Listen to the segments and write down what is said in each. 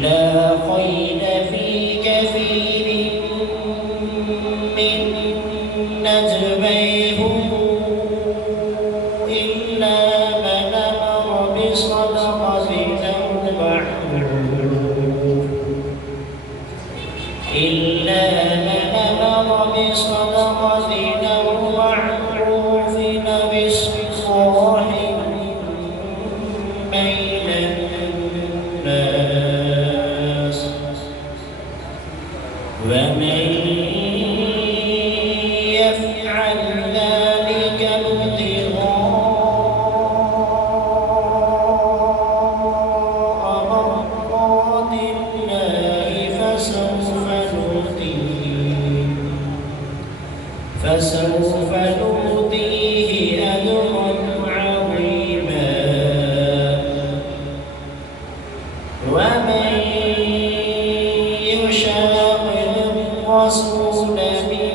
لا خير في كثير من نجويهم إلا من أمر بصدقة أو معروف أو إصلاح بين الناس ومن يفعل ذلك ابتغاء مرضات الله فسوف نؤتيه أجرا عظيما ومن يشاقق الرسول من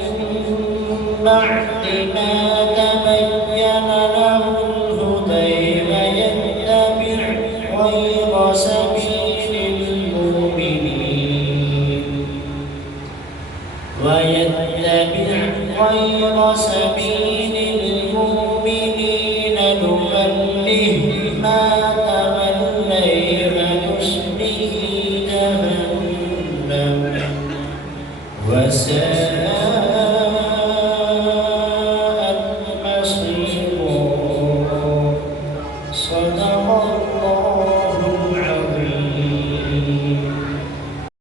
بعد ما تبين له الهدى ويتبع غير سبيل